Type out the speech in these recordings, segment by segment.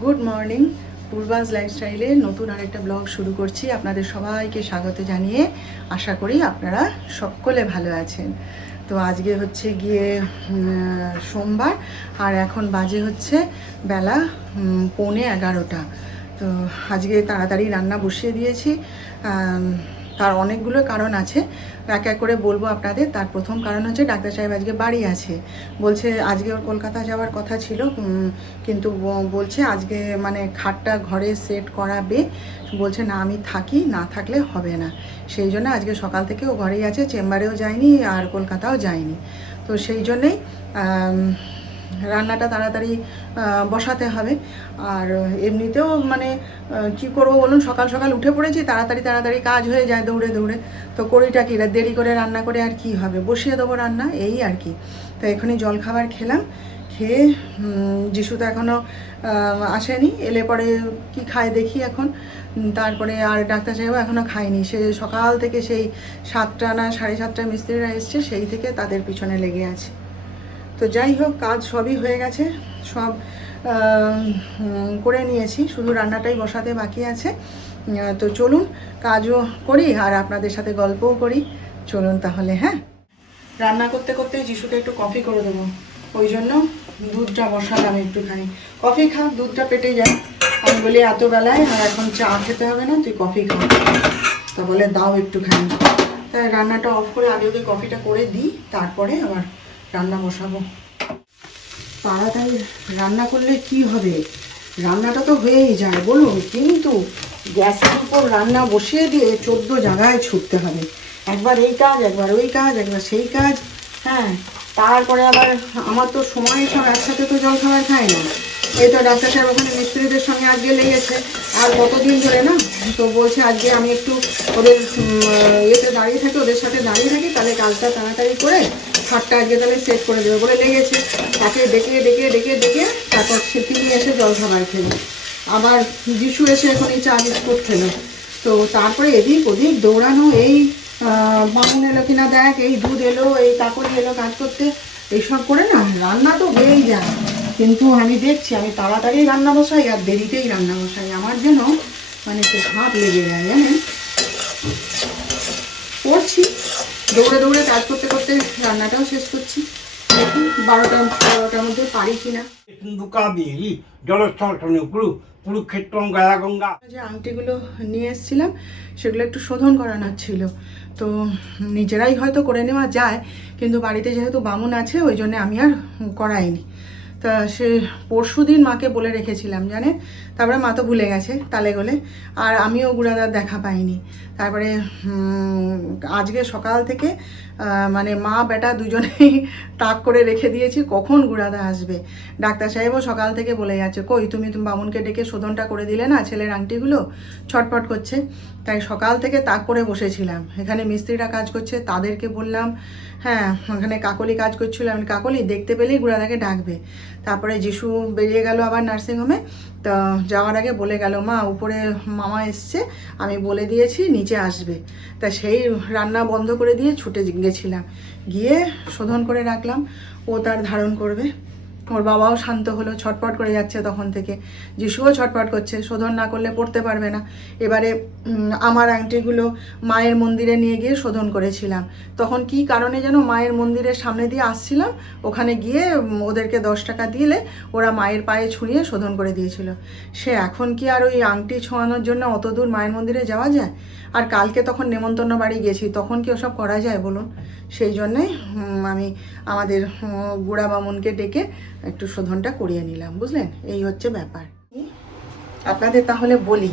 Good morning. পূর্বাজ লাইফস্টাইলে নতুন আরেকটা ব্লগ শুরু করছি। আপনাদের সবাইকে স্বাগত জানিয়ে আশা করি আপনারা সকলে ভালো আছেন। তো আজকে হচ্ছে গিয়ে সোমবার, আর এখন বাজে হচ্ছে বেলা 11:45। তো আজকে তাড়াতাড়ি রান্না বসিয়ে দিয়েছি। তার অনেকগুলো কারণ আছে, এক এক করে বলবো আপনাদের। তার প্রথম কারণ হচ্ছে ডাক্তার সাহেব আজকে বাড়ি আছে। বলছে আজকে ওর কলকাতা যাওয়ার কথা ছিল, কিন্তু বলছে আজকে মানে খাটটা ঘরে সেট করাবে। বলছে না, আমি থাকি, না থাকলে হবে না। সেই জন্য আজকে সকাল থেকে ও ঘরেই আছে, চেম্বারেও যায়নি আর কলকাতাও যায়নি। তো সেই জন্যেই রান্নাটা তাড়াতাড়ি বসাতে হবে। আর এমনিতেও মানে কী করবো বলুন, সকাল সকাল উঠে পড়েছি, তাড়াতাড়ি তাড়াতাড়ি কাজ হয়ে যায় দৌড়ে দৌড়ে। তো করিটা কি, দেরি করে রান্না করে আর কি হবে, বসিয়ে দেবো রান্না, এই আর কি। তো এখনই জলখাবার খেলাম, খেয়ে যিশু তো এখনও আসেনি, এলে পরে কি খায় দেখি এখন। তারপরে আর ডাক্তার সাহেবও এখনও খায়নি। সে সকাল থেকে সেই 7টা না 7:30 মিস্ত্রিরা এসছে, সেই থেকে তাদের পিছনে লেগে আছে। তো যাই হোক, কাজ সবই হয়ে গেছে, সব করে নিয়েছি, শুধু রান্নাটাই বসাতে বাকি আছে। তো চলুন কাজও করি আর আপনাদের সাথে গল্পও করি। চলুন তাহলে। হ্যাঁ, রান্না করতে করতে যিশুকে একটু কফি করে দেবো, ওই জন্য দুধটা বসালাম একটুখানি। কফি খা, দুধটা পেটে যায়। আমি বলি এত বেলায় আর এখন চা খেতে হবে না, তুই কফি খা। তা বলে দাও একটুখানি। তাই রান্নাটা অফ করে আগে ওকে কফিটা করে দিই, তারপরে আবার রান্না বসাবো। তাড়াতাড়ি রান্না করলে কি হবে, রান্নাটা তো হয়েই যায় বলুন, কিন্তু গ্যাসের উপর রান্না বসিয়ে দিয়ে 14 জায়গায় ছুটতে হবে। একবার এই কাজ, একবার ওই কাজ, একবার সেই কাজ। হ্যাঁ, তারপরে আবার আমার তো সময় সব একসাথে তো জল খাবার খায় না। এই তো ডাক্তার সাহেব ওখানে মিস্ত্রিদের সঙ্গে আজকে লেগেছে, আর কতদিন ধরে না। তো বলছে আজকে আমি একটু ওদের ইয়েতে দাঁড়িয়ে থাকি, ওদের সাথে দাঁড়িয়ে থাকি, তাহলে কাজটা তাড়াতাড়ি করে খাটটা আজকে তাহলে সেট করে দেবে বলে লেগেছে। তাকে ডেকে ডেকে ডেকে ডেকে তারপর সে তিনি এসে জল খাবার খেলো, আবার যিশু এসে এখন এই চা বিস্কুট খেলো। তো তারপরে এদিক ওদিক দৌড়ানো, এই বামুন এলো কিনা দেখ, এই দুধ এলো, এই কাকড়ি এলো কাজ করতে, এইসব করে না রান্না তো হয়েই যায়। কিন্তু আমি দেখছি আমি তাড়াতাড়ি রান্না বসাই আর দেরিতেই রান্না বসাই, আমার যেন মানে সে হাত লেগে যায় জানেন। করছি দৌড়ে দৌড়ে কাজ করতে করতে, রান্নাটাও শেষ করছি। দেখি 12টার মধ্যে পারি কিনা। যে আংটিগুলো নিয়ে এসেছিলাম সেগুলো একটু শোধন করানোর ছিল, তো নিজেরাই হয়তো করে নেওয়া যায়, কিন্তু বাড়িতে যেহেতু বামুন আছে ওই জন্য আমি আর করাইনি। তা সে পরশুদিন মাকে বলে রেখেছিলাম জানেন, তারপরে মা তো ভুলে গেছে তালে গলে, আর আমিও গুড়াদার দেখা পাইনি। তারপরে আজকে সকাল থেকে মানে মা বেটা দুজনেই তাক করে রেখে দিয়েছি কখন গুড়াদা আসবে। ডাক্তার সাহেবও সকাল থেকে বলে যাচ্ছে, কই তুমি বামুনকে ডেকে শোধনটা করে দিলে না, ছেলের আংটিগুলো ছটপট করছে। তাই সকাল থেকে তাক করে বসেছিলাম। এখানে মিস্ত্রিরা কাজ করছে, তাদেরকে বললাম। হ্যাঁ, ওখানে কাকলি কাজ করছিল, আমি কাকলি দেখতে পেলেই গুড়াদাকে ডাকবে। তারপরে যিশু বেরিয়ে গেল আবার নার্সিংহোমে। তা যাওয়ার আগে বলে গেল, মা উপরে মামা এসছে, আমি বলে দিয়েছি নিচে আসবে। তা সেই রান্না বন্ধ করে দিয়ে ছুটে গেছিলাম, গিয়ে শোধন করে রাখলাম, ও তার ধারণ করবে। ওর বাবাও শান্ত হলো, ছটপট করে যাচ্ছে তখন থেকে। যিশুও ছটপট করছে, শোধন না করলে পড়তে পারবে না। এবারে আমার আংটিগুলো মায়ের মন্দিরে নিয়ে গিয়ে শোধন করেছিলাম। তখন কি কারণে যেন মায়ের মন্দিরের সামনে দিয়ে আসছিলাম, ওখানে গিয়ে ওদেরকে 10 টাকা দিলে ওরা মায়ের পায়ে ছুঁড়িয়ে শোধন করে দিয়েছিল। সে এখন কি আর ওই আংটি ছোঁয়ানোর জন্য অত দূর মায়ের মন্দিরে যাওয়া যায়? আর কালকে তখন নেমন্তন্ন বাড়ি গেছি, তখন কি ওসব করা যায় বলুন? সেই জন্যে আমি আমাদের বুড়া বামুনকে ডেকে একটু শোধনটা করিয়ে নিলাম, বুঝলেন? এই হচ্ছে ব্যাপার। আপনাদের তাহলে বলি,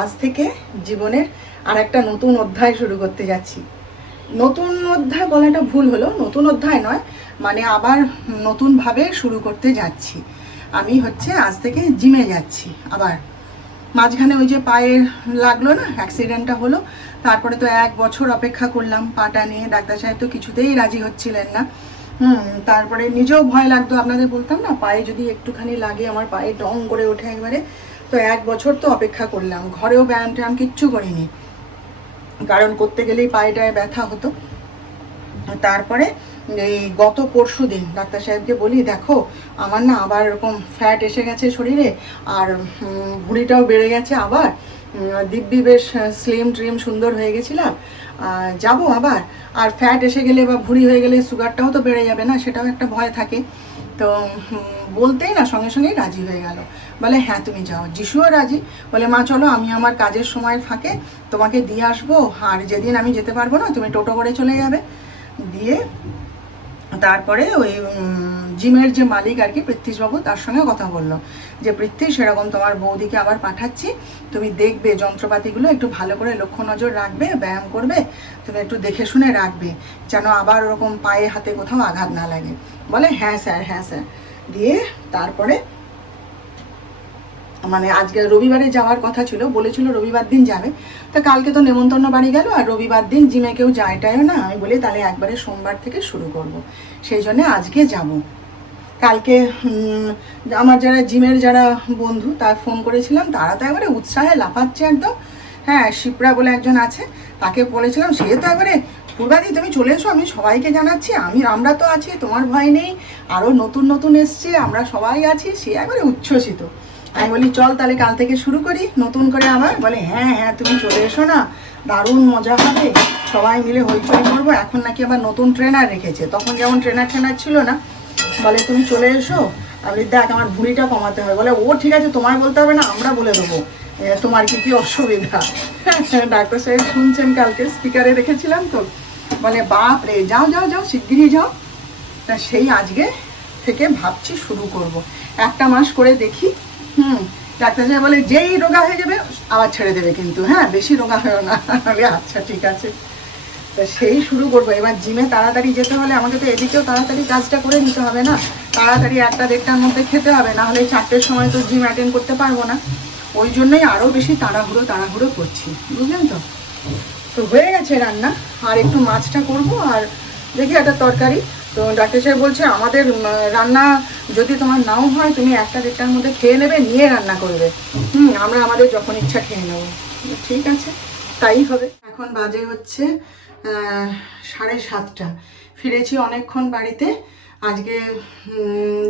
আজ থেকে জীবনের আর একটা নতুন অধ্যায় শুরু করতে যাচ্ছি। নতুন অধ্যায় বলাটা ভুল হলো, নতুন অধ্যায় নয়, মানে আবার নতুনভাবে শুরু করতে যাচ্ছি। আমি হচ্ছে আজ থেকে জিমে যাচ্ছি আবার। মাঝখানে ওই যে পায়ে লাগলো না, অ্যাক্সিডেন্টটা হলো, তারপরে তো 1 বছর অপেক্ষা করলাম পাটা নিয়ে। ডাক্তার সাহেব তো কিছুতেই রাজি হচ্ছিলেন না। তারপরে নিজেও ভয় লাগতো, আপনাদের বলতাম না, পায়ে যদি একটুখানি লাগে আমার পায়ে ডং করে ওঠে একবারে। তো 1 বছর তো অপেক্ষা করলাম, ঘরেও ব্যায়াম ট্যায়াম কিচ্ছু করিনি, কারণ করতে গেলেই পায়েটায় ব্যথা হতো। তারপরে এই গত পরশু দিন ডাক্তার সাহেবকে বলি, দেখো আমার না আবার এরকম ফ্যাট এসে গেছে শরীরে, আর ভুঁড়িটাও বেড়ে গেছে আবার, দিব্যি বেশ স্লিম ট্রিম সুন্দর হয়ে গেছিলাম, যাব আবার, আর ফ্যাট এসে গেলে বা ভুঁড়ি হয়ে গেলে সুগারটাও তো বেড়ে যাবে না, সেটাও একটা ভয় থাকে। তো বলতেই না সঙ্গে সঙ্গেই রাজি হয়ে গেল, বলে হ্যাঁ তুমি যাও। যিশুও রাজি, বলে মা চলো আমি আমার কাজের সময়ের ফাঁকে তোমাকে দিয়ে আসবো, আর যেদিন আমি যেতে পারবো না তুমি টোটো করে চলে যাবে। দিয়ে তারপরে ওই জিমের যে মালিক আর কি পৃথ্বীশবাবু, তার সঙ্গে কথা বললো যে পৃথ্বী সেরকম তোমার বৌদিকে আবার পাঠাচ্ছি, তুমি দেখবে যন্ত্রপাতিগুলো একটু ভালো করে লক্ষ্য নজর রাখবে, ব্যায়াম করবে, তুমি একটু দেখে শুনে রাখবে যেন আবার ওরকম পায়ে হাতে কোথাও আঘাত না লাগে। বলে হ্যাঁ স্যার হ্যাঁ স্যার। দিয়ে তারপরে মানে আজকে রবিবারে যাওয়ার কথা ছিল, বলেছিল রবিবার দিন যাবে, তা কালকে তো নেমন্তন্ন বাড়ি গেল, আর রবিবার দিন জিমে কেউ যায়টাও না, আমি বলি তাহলে একবারে সোমবার থেকে শুরু করব, সেই জন্যে আজকে যাব। কালকে আমার যারা জিমের যারা বন্ধু তার ফোন করেছিলাম, তারা তো একবারে উৎসাহে লাফাচ্ছে একদম। হ্যাঁ শিপ্রা বলে একজন আছে, তাকে বলেছিলাম, সে তো একবারে পূর্বাদি তুমি চলে এসো, আমি সবাইকে জানাচ্ছি, আমরা তো আছি, তোমার ভয় নেই, আরও নতুন নতুন এসছে, আমরা সবাই আছি, সে একবারে উচ্ছ্বসিত। আমি বলি চল তাহলে কাল থেকে শুরু করি নতুন করে আবার। বলে হ্যাঁ হ্যাঁ তুমি চলে এসো না, দারুণ মজা হবে, সবাই মিলে হইচই করবো, এখন নাকি আবার নতুন ট্রেনার রেখেছে, তখন যেমন ট্রেনার ছিল না। বলে তুমি চলে এসো, আমি দেখ আমার ভুঁড়িটা কমাতে হবে। বলে ও ঠিক আছে, তোমায় বলতে হবে না, আমরা বলে দেবো তোমার কি কি অসুবিধা। ডাক্তার সাহেব শুনছেন, কালকে স্পিকারে রেখেছিলাম তো। বলে বাপ রে, যাও যাও যাও শিগগিরই যাও। তা সেই আজকে থেকে ভাবছি শুরু করব, একটা মাস করে দেখি। ডাক্তার সাহেব বলে যেই রোগা হয়ে যাবে আবার ছেড়ে দেবে, কিন্তু হ্যাঁ বেশি রোগা হয়েও না। আমি আচ্ছা ঠিক আছে। তো সেই শুরু করবো এবার। জিমে তাড়াতাড়ি যেতে হলে আমাকে তো এদিকেও তাড়াতাড়ি কাজটা করে নিতে হবে না, তাড়াতাড়ি 1টা-1:30টার মধ্যে খেতে হবে, না হলে 4টের সময় তো জিম অ্যাটেন্ড করতে পারবো না। ওই জন্যই আরও বেশি তাড়াহুড়ো করছি, বুঝলেন তো। তো হয়ে গেছে রান্না, আর একটু মাছটা করব, আর দেখি একটা তরকারি। তো ডাক্তার সাহেব বলছে আমাদের রান্না যদি তোমার নাও হয় তুমি 1টা-1:30টার মধ্যে খেয়ে নেবে, নিয়ে রান্না করবে, আমরা আমাদের যখন ইচ্ছা খেয়ে নেবো। ঠিক আছে তাই হবে। এখন বাজে হচ্ছে 7:30। ফিরেছি অনেকক্ষণ বাড়িতে। আজকে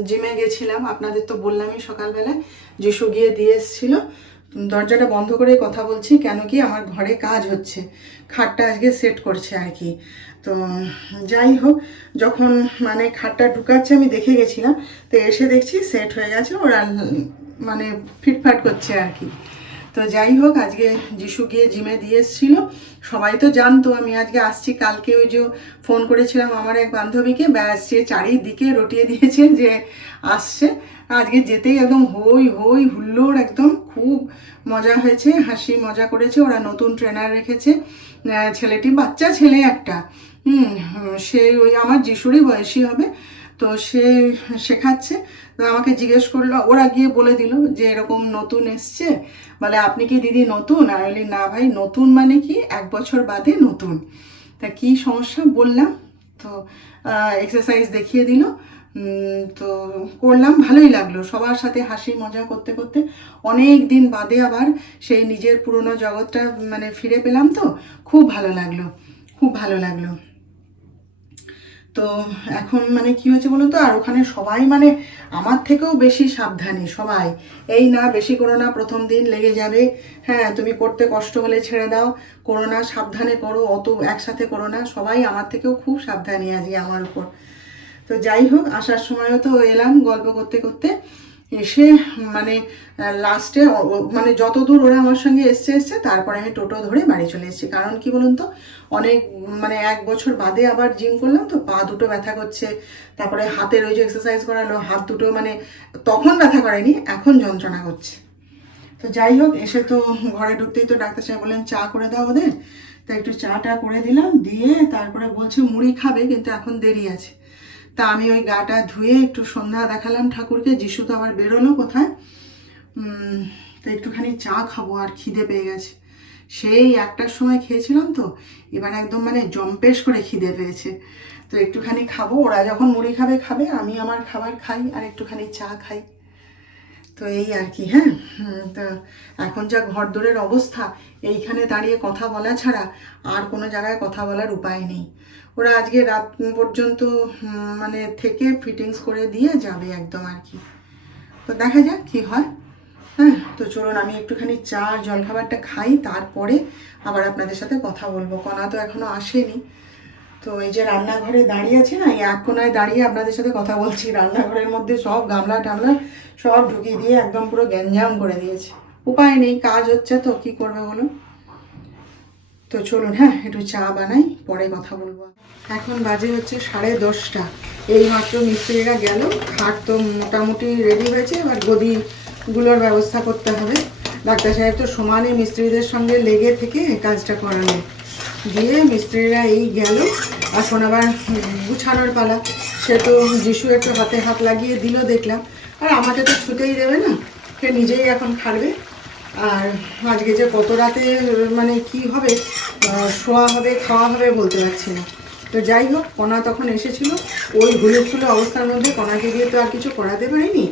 জিমে গেছিলাম, আপনাদের তো বললামই সকালবেলায়, যিশু গিয়ে দিয়ে এসেছিলো। দরজাটা বন্ধ করে কথা বলছি, কেন কি আমার ঘরে কাজ হচ্ছে, খাটটা আজকে সেট করছে আর কি। তো যাই হোক, যখন মানে খাটটা ঢুকাচ্ছে আমি দেখে গেছিলাম, তো এসে দেখছি সেট হয়ে গেছে, ওরা মানে ফিটফাট করছে আর কি। তো যাই হোক, আজকে যিশু গিয়ে জিমে দিয়ে এসেছিল, সবাই তো জানতো আমি আজকে আসছি। কালকে ওই যে ফোন করেছিলাম আমার এক বান্ধবীকে, ব্যাস সে চারিদিকে রটিয়ে দিয়েছে যে আসছে। আজকে যেতেই একদম হই হই হুল্লোড়, একদম খুব মজা হয়েছে, হাসি মজা করেছে। ওরা নতুন ট্রেনার রেখেছে, ছেলেটি বাচ্চা ছেলে একটা, সে ওই আমার যিশুরই বয়সী হবে। তো সে শেখাচ্ছে, আমাকে জিজ্ঞেস করলো, ওরা গিয়ে বলে দিল যে এরকম নতুন এসছে, বলে আপনি কি দিদি নতুন? আমি বলি না ভাই, নতুন মানে কি 1 বছর বাদে নতুন। তা কি সমস্যা বললাম, তো এক্সারসাইজ দেখিয়ে দিল, তো করলাম, ভালোই লাগলো। সবার সাথে হাসি মজা করতে করতে অনেক দিন বাদে আবার সেই নিজের পুরনো জগৎটা মানে ফিরে পেলাম, তো খুব ভালো লাগলো, খুব ভালো লাগলো। তো এখন মানে কি হয়েছে বলো তো, আর ওখানে সবাই মানে আমার থেকেও বেশি সাবধানী সবাই। এই না বেশি করো না, প্রথম দিন লেগে যাবে, হ্যাঁ তুমি করতে কষ্ট হলে ছেড়ে দাও, করো না, সাবধানে করো, অত একসাথে করো না। সবাই আমার থেকেও খুব সাবধানী আজকে আমার উপর। তো যাই হোক, আসার সময়ও তো এলাম গল্প করতে করতে, এসে মানে লাস্টে মানে যত দূর ওরা আমার সঙ্গে এসছে, তারপরে আমি টোটো ধরে বাড়ি চলে এসেছি। কারণ কি বলুন তো, অনেক মানে 1 বছর বাদে আবার জিম করলাম, তো পা দুটো ব্যথা করছে, তারপরে হাতের ওই যে এক্সারসাইজ করালো, হাত দুটো মানে তখন ব্যথা করেনি, এখন যন্ত্রণা করছে। তো যাই হোক, এসে তো ঘরে ঢুকতেই তো ডাক্তার সাহেব বললেন চা করে দাও ওদের, তা একটু চাটা করে দিলাম, দিয়ে তারপরে বলছে মুড়ি খাবে, কিন্তু এখন দেরি আছে। তা আমি ওই গাটা ধুয়ে একটু সন্ধ্যা দেখালাম ঠাকুরকে, যিশু তো আবার বেরোলো কোথায়, তো একটুখানি চা খাবো, আর খিদে পেয়ে গেছে। সেই 1টার সময় খেয়েছিলাম, তো এবার একদম মানে জম্পেশ করে খিদে পেয়েছে, তো একটুখানি খাবো। ওরা যখন মুড়ি খাবে খাবে, আমি আমার খাবার খাই আর একটুখানি চা খাই। তো এই আর কি। হ্যাঁ, তা এখন যা ঘরদোরের অবস্থা, এইখানে দাঁড়িয়ে কথা বলা ছাড়া আর কোনো জায়গায় কথা বলার উপায় নেই। ওরা আজকে রাত পর্যন্ত মানে থেকে ফিটিংস করে দিয়ে যাবে একদম আর কি। তো দেখা যাক কী হয়। হ্যাঁ, তো চলুন আমি একটুখানি চা জলখাবারটা খাই, তারপরে আবার আপনাদের সাথে কথা বলবো। কণা তো এখনও আসেনি। তো এই যে রান্নাঘরে দাঁড়িয়ে আছি না, এই এক কোনায় দাঁড়িয়ে আপনাদের সাথে কথা বলছি। রান্নাঘরের মধ্যে সব গামলা টামলা সব ঢুকিয়ে দিয়ে একদম পুরো গ্যাঞ্জাম করে দিয়েছে। উপায় নেই, কাজ হচ্ছে তো, কি করবে বলুন। তো চলুন, হ্যাঁ একটু চা বানাই, পরে কথা বলবো। এখন বাজে হচ্ছে 10:30। এই মাত্র মিস্ত্রিরা গেল। খাট তো মোটামুটি রেডি হয়েছে, এবার গদিগুলোর ব্যবস্থা করতে হবে। ডাক্তার সাহেব তো সমানে মিস্ত্রিদের সঙ্গে লেগে থেকে কাজটা করানো। দিয়ে মিস্ত্রিরা এই গেল, এখন আবার গুছানোর পালা। সে তো যিশু একটু হাতে হাত লাগিয়ে দিল দেখলাম, আর আমাকে তো ছুতেই দেবে না, সে নিজেই এখন খাটবে। আর আজকে যে কত রাতে মানে কি হবে, শোয়া হবে খাওয়া হবে বলতে পারছি না। তো যাই হোক, কণা তখন এসেছিল, ওই হুলস্থুলো অবস্থার মধ্যে কণাকে দিয়ে তো আর কিছু করাতে পারিনি।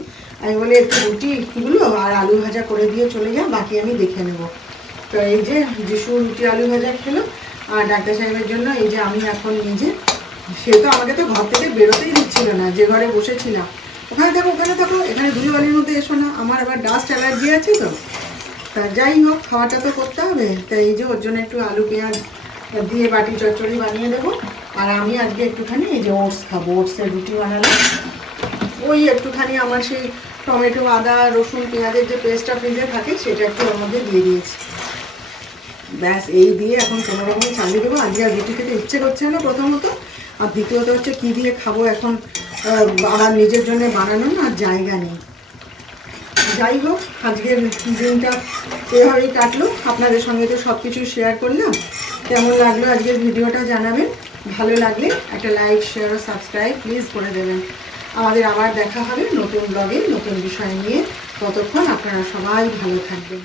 আমি বলে একটু রুটিগুলো আর আলু ভাজা করে দিয়ে চলে যাও, বাকি আমি দেখে নেব। তো এই যে যিশু রুটি আলু ভাজা খেলো, আর ডাক্তার সাহেবের জন্য এই যে আমি এখন নিজে, সে তো আমাকে তো ঘর থেকে বেরোতেই দিচ্ছিল না, যে ঘরে বসেছিলাম। ওখানে থাকো ওখানে থাকো, এখানে ধুলোবালির মধ্যে এসো না, আমার আবার ডাস্ট অ্যালার্জি আছে তো। তা যাই হোক, খাওয়াটা তো করতে হবে। তাই এই যে ওর জন্য একটু আলু পেঁয়াজ দিয়ে বাটি চচ্চড়ি বানিয়ে দেবো। আর আমি আজকে একটুখানি এই যে ওটস খাবো, ওটসের রুটি বানালাম। ওই একটুখানি আমার সেই টমেটো আদা রসুন পেঁয়াজের যে পেস্টটা ফ্রিজে থাকে, সেটা একটু ওর মধ্যে দিয়ে দিয়েছি। ব্যাস এই দিয়ে এখন কোনো রকম চালিয়ে দেবো। আজকে আর রুটি খেতে ইচ্ছে করছে না প্রথমত, আর দ্বিতীয়ত হচ্ছে কী দিয়ে খাবো এখন, আমার নিজের জন্য বানানো না জায়গা নেই। যাই হোক, আজকের দিনটা এভাবেই কাটলো। আপনাদের সঙ্গে তো সব কিছু শেয়ার করলাম। কেমন লাগলো আজকের ভিডিওটা জানাবেন। ভালো লাগলে একটা লাইক শেয়ার ও সাবস্ক্রাইব প্লিজ করে দেবেন। আমাদের আবার দেখা হবে নতুন ব্লগে নতুন বিষয় নিয়ে। ততক্ষণ আপনারা সবাই ভালো থাকবেন।